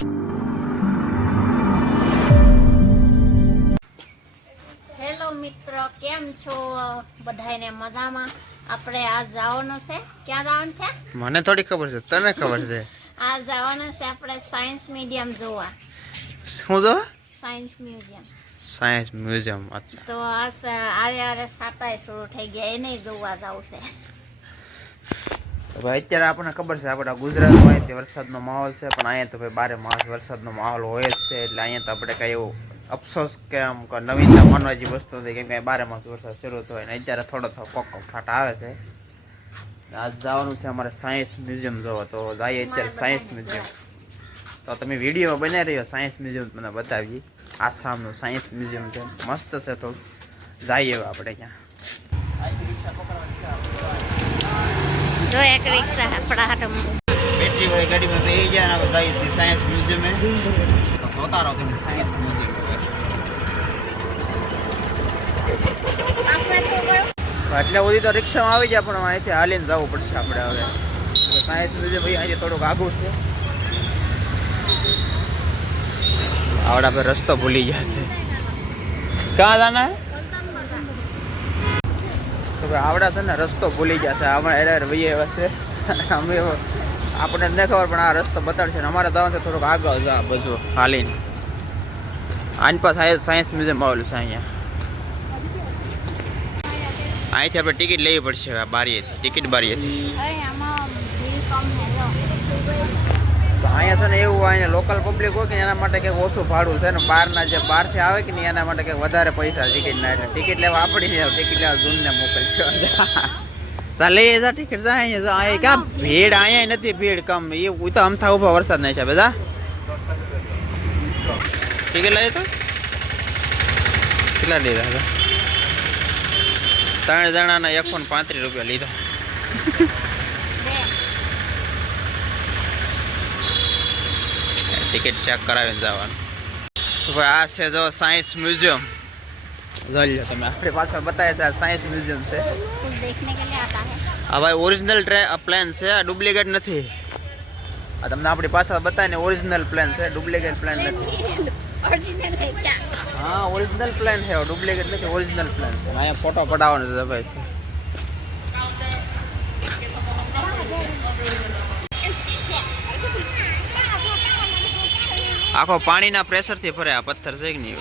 Hello મિત્રો, કેમ છો બધાને? મજામાં? આપણે આજ જવાનું છે. ક્યાં જવાનું છે? મને થોડી ખબર છે, તને ખબર છે. આજ જવાનું છે આપણે સાયન્સ મ્યુઝિયમ જોવા. શું જો? Science museum. Science museum. અચ્છા. તો આરે સાતાય શરૂ થઈ ગયા, એને જોવા જવું છે. ભાઈ અત્યારે આપણને ખબર છે આપણા ગુજરાતમાં અહીંથી વરસાદનો માહોલ છે, પણ અહીંયા તો ભાઈ 12 માસ વરસાદનો માહોલ હોય જ છે. એટલે અહીંયા તો આપણે કઈ એવું અફસોસ કે આમ નવીનતા માનવા જેવી વસ્તુ નથી, કેમ કે 12 માસ વરસાદ શરૂ થયો ને અત્યારે થોડો પોકો ફાટ આવે છે. આજ જવાનું છે અમારે સાયન્સ મ્યુઝિયમ જોવા, તો જઈએ અત્યારે સાયન્સ મ્યુઝિયમ. તો તમે વિડીયો બનાવી રહ્યો સાયન્સ મ્યુઝિયમ તમને બતાવીએ. આસામનું સાયન્સ મ્યુઝિયમ છે, મસ્ત છે. તો જઈએ આપણે ત્યાં. જો એક રિક્ષા આપણા હાટમ બેટરી વાળી ગાડીમાં બેસી ગયા ને આપણે જઈએ છીએ સાયન્સ મ્યુઝિયમે. તો જોતા રહો તમે સાયન્સ મ્યુઝિયમ. એટલે સુધી તો રિક્ષામાં આવી જાય, પણ અહીંથી હાલીને જવું પડશે આપણે હવે. સાયન્સ મ્યુઝિયમ ભાઈ અહીંથી થોડુંક આગું છે. આવડે આપણે રસ્તો ભૂલી ગયા છે. ક્યાં જાના હે? તો ભાઈ આવડા છે ને રસ્તો ભૂલી ગયા છે. આમાં એરર ભાઈ એવા છે. અમે આપણને જ ન ખબર, પણ આ રસ્તો બતાડશે ને અમારે જવાનું છે થોડુંક આગળ જા બધું હાલીને. આની પાસે સાયન્સ મ્યુઝિયમ આવેલું છે અહીંયા. અહીંથી આપણે ટિકિટ લેવી પડશે બારીએથી, ટિકિટ બારીએથી. તો અહીંયા છે ને એવું અહીંયા લોકલ પબ્લિક હોય કે એના માટે કંઈક ઓછું ભાડું છે ને, બહારના જે બહારથી આવે કે નહીં એના માટે કંઈક વધારે પૈસા ટિકિટના. એટલે ટિકિટ લેવા આપણી ને ટિકિટ લેવા જૂનને મોકલજો. ચાલ લઈ જા ટિકિટ. જા અહીંયા ક્યાં ભીડ? અહીંયા નથી ભીડ કમ. એ તો અમથા ઉભા વરસાદ નહીં છે બધા. ટિકિટ લઈ તો કેટલા લીધા હતા? 3 જણાના 135 રૂપિયા લીધા. ટિકિટ ચેક કરાવીને જવાનું. ભાઈ આ છે જો સાયન્સ મ્યુઝિયમ. જોઈ લો તમે, આપણી પાછળ બતાવે છે સાયન્સ મ્યુઝિયમ છે. હા ભાઈ ઓરિજિનલ પ્લાન છે, આ ડુપ્લિકેટ નથી. આ તમને આપણી પાછળ બતાવીને ઓરિજિનલ પ્લાન છે, ડુપ્લિકેટ પ્લાન નથી. હા ઓરિજિનલ પ્લાન છે, ડુપ્લિકેટ નથી, ઓરિજિનલ પ્લાન છે. અહીંયા ફોટો પડાવવાનો છે ભાઈ. આખો પાણીના પ્રેશરથી ભરે આ પથ્થર છે કે નહીં?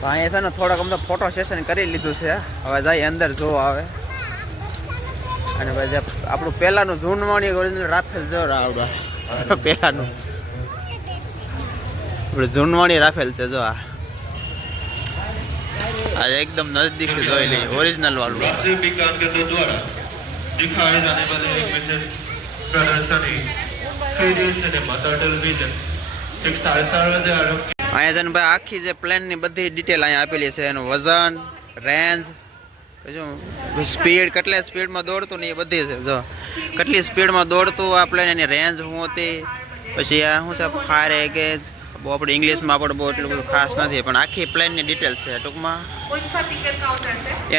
તો અહીંયા છે ને થોડોક અમને ફોટો સેશન કરી લીધું છે. હવે જાય અંદર જોવા આવે. અને ભાઈ જે આપણું પહેલાંનું જૂનવાણી ઓરિજિનલ રાફેલ જો આવડું પહેલાંનું આપણે જૂનવાણી રાફેલ છે જો. આ एकदम नजदीक से જોઈ લઈએ ઓરિજિનલ વાળું. राष्ट्रीय विज्ञान केंद्र द्वारा दिखाए जाने वाले एक विशेष प्रदर्शनी 3D सिनेमा टेलीविजन एक 4.5 અહીંયા છે ને ભાઈ આખી જે પ્લેનની બધી ડિટેલ અહીંયા આપેલી છે. એનું વજન, રેન્જ, પછી સ્પીડ, કેટલી સ્પીડમાં દોડતું ને એ બધી છે. જો કેટલી સ્પીડમાં દોડતું આ પ્લેન, એની રેન્જ શું હતી, પછી આ શું છે ફાયર એગેજ. બહુ આપણે ઇંગ્લિશમાં આપણે બહુ એટલું બધું ખાસ નથી, પણ આખી પ્લેનની ડિટેલ છે. ટૂંકમાં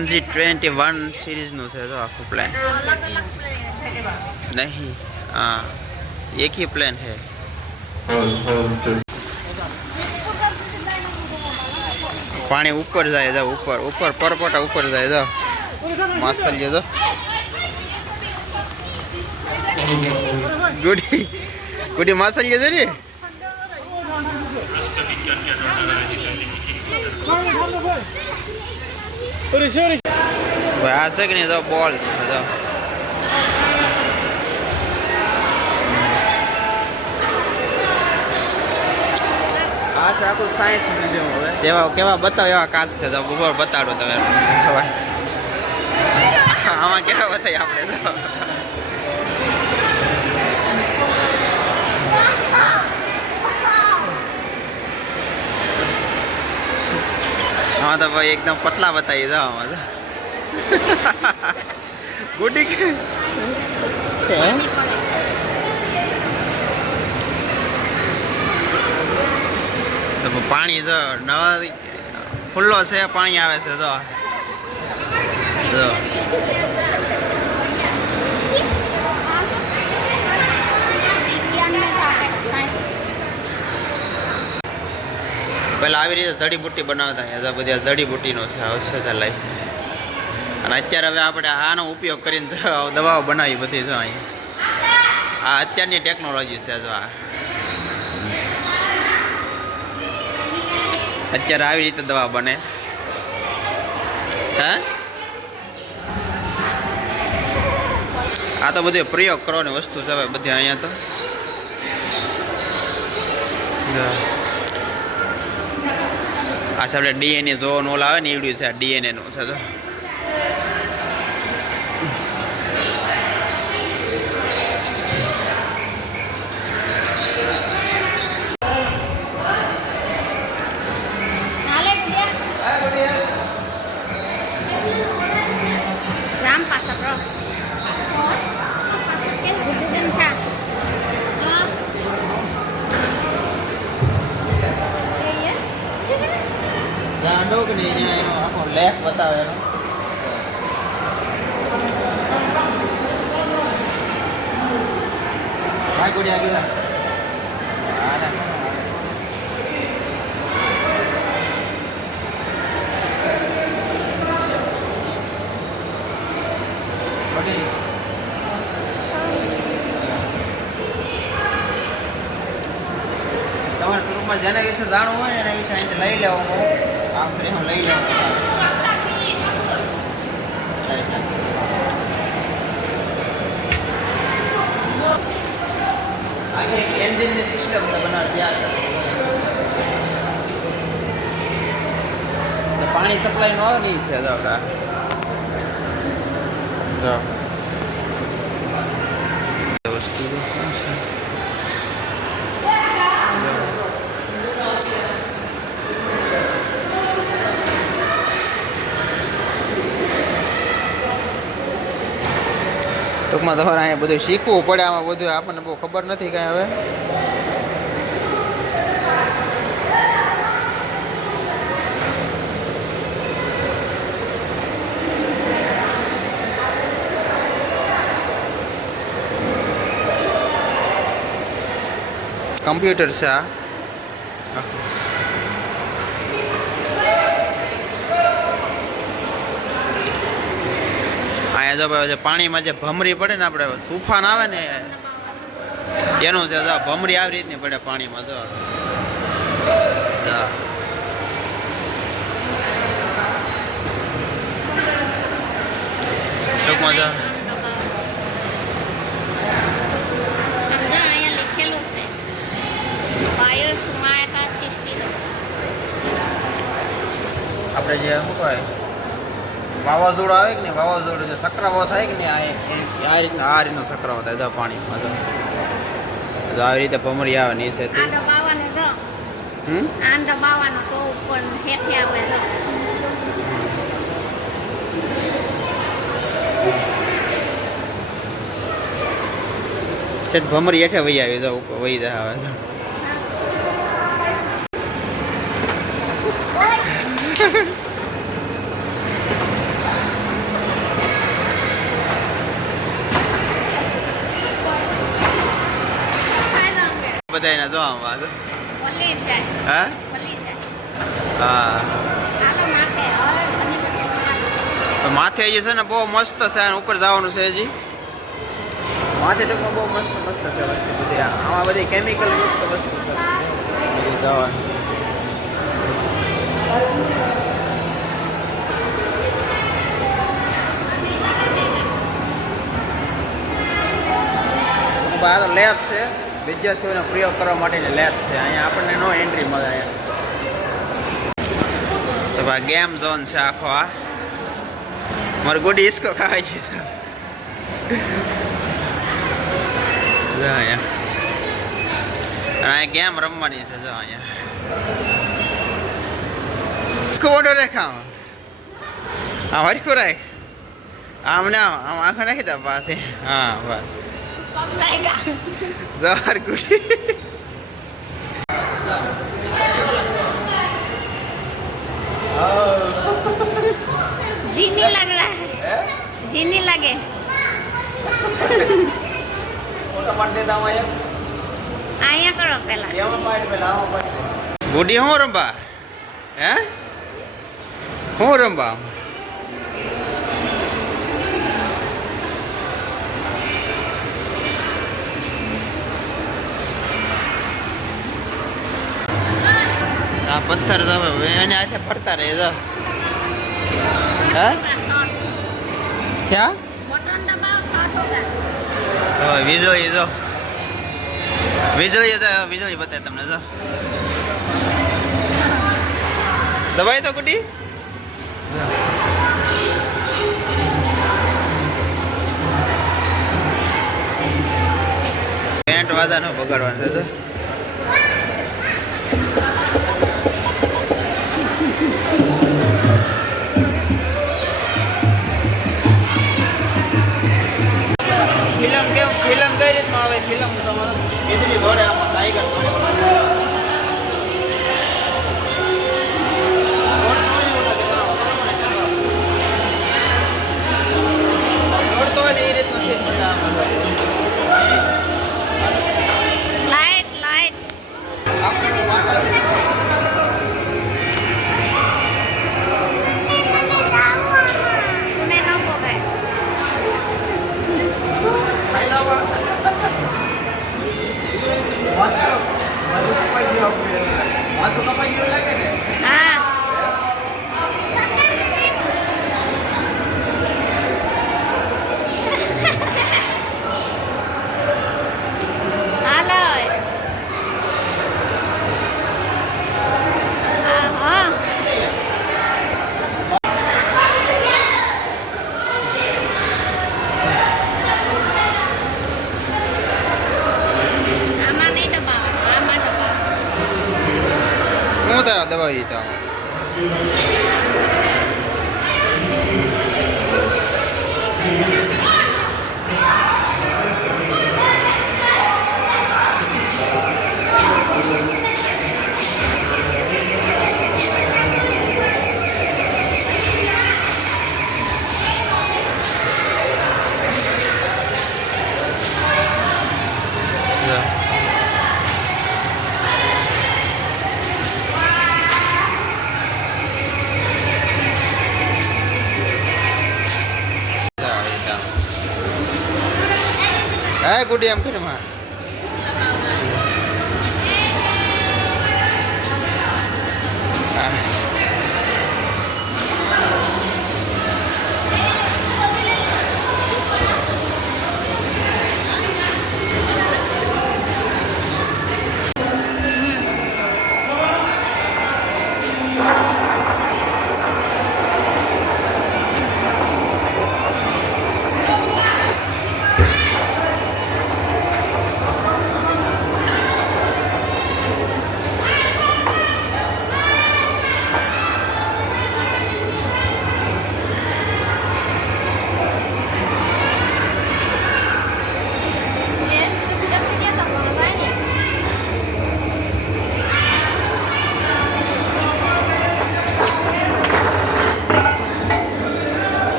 MG-21 સિરીઝનું છે જો આખું પ્લેન. નહીં, હા એક ही પ્લેન है. પાણી ઉપર જાય જો, ઉપર ઉપર પરપોટા ઉપર જાય જો. મસ્ત લ્યો જો. ગુડી ગુડી મસ્ત લ્યો છે ને. આ છે કે નહીં જો બોલ છે જો. આ છે આખું સાયન્સ મ્યુઝિયમ. હવે કેવા કેવા બતાવો એવા કાચ છે તો બપોર બતાડો તમે. આમાં કેવા બતાવીએ આપણે તો. આમાં તો ભાઈ એકદમ પતલા બતાવી દો આમાં તો. ગુડી કે પાણી જો નળ ખુલ્લો છે, પાણી આવે છે જો. પહેલાં આવી રીતે જડીબુટ્ટી બનાવતા અહીંયા બધી જડીબુટ્ટીનો છે અવશેષ લાઈફ. અને અત્યારે હવે આપણે આનો ઉપયોગ કરીને દવાઓ બનાવી બધી જો અહીંયા. આ અત્યારની ટેકનોલોજી છે જો આ. અત્યારે આવી રીતે દવા બને. હા, આ તો બધું પ્રયોગ કરવાની વસ્તુ છે હવે બધી અહીંયા તો. આ છે આપણે ડીએનએ જોવાનું ઓલા આવે ને એવડ્યું છે. આ ડીએનએ નું છે તો. રામ પાછા પ્રો ગાંડો કે નહીં અહીંયા એનો આખો લેખ બતાવે એનો. ભાઈ ગોડી આગળ જા. તમારે ગ્રુપમાં જેના વિશે જાણવું હોય ને એના વિશે અહીંથી લઈ લેવાનું. આમ કરીને લઈ લેવાનું. આખી એક એન્જિનની સિસ્ટમ બનાવી ત્યાં પાણી સપ્લાય નો આવે ને છે વસ્તુ ટૂંકમાં તમારે અહીંયા બધું શીખવું પડે. આમાં બધું આપણને બહુ ખબર નથી કાંઈ હવે. કમ્પ્યુટર છે આ. અહીંયા જો ભાઈ પાણીમાં જે ભમરી પડે ને આપણે તુફાન આવે ને એનું છે. ભમરી આવી રીતની પડે પાણીમાં જો. ટૂંકમાં જો આપણે જે શું કહે વાવાઝોડું આવે કે નહીં, વાવાઝોડું જે ચક્રાવો થાય કે નહીં આ રીતનો ચક્રાવો થાય પાણીમાં. તો આવી રીતે ભમરી આવે ને છે ભમરી હેઠે વહી આવી તો વહી જાય આવે. બધાને જો આમ હા હા માથે હજી છે ને બહુ મસ્ત છે. ઉપર જવાનું છે હજી માથે ટૂંકમાં બહુ મસ્ત મસ્ત છે વસ્તુ બધી. આમાં બધી કેમિકલ યુક્ત વસ્તુ છે જવાનું. આ તો લેબ છે, વિદ્યાર્થીઓને પ્રયોગ કરવા માટેની લેબ છે. અહીંયા આપણને નો એન્ટ્રી મળે. તો ભાઈ ગેમ ઝોન છે આખો. આ મારી ગોડી ઈસકો ખાય છે. અહીંયા ગેમ રમવાની છે. જો અહીંયા ઓડો રેખા હા હરખું રાખ. આમ ને આમ આંખો નાખી દે પાસે. હા બસ जवाहर गुड़ी जीनी लग रहा है, जीनी लगे आया करो पहला गुड़ी हो रंबा હે હું રમવા આ પથ્થર તો હવે એને હાથે ફરતા રહે જો હે ક્યાં બટન દબાવો શોર્ટ હોગા વીજળી જો વીજળી બતાવે તમને જો દબાઈ તો ગુડી પેન્ટ વાદા નો બગાડવાનું છે તો ફિલ્મ કઈ રીતમાં આવે ફિલ્મ તમારે વીજળી દોડે આમાં ટાઈગર દોડે દોડતો હોય ને એ રીતનું સીન બધા લાઈટ લાઈટ મને ન પોગાય હા હાલો હા આમાં નહીં દબાવો આમાં દબાવો હું તો દબાવી દીધા હે ગુડી એમ કરી માં હા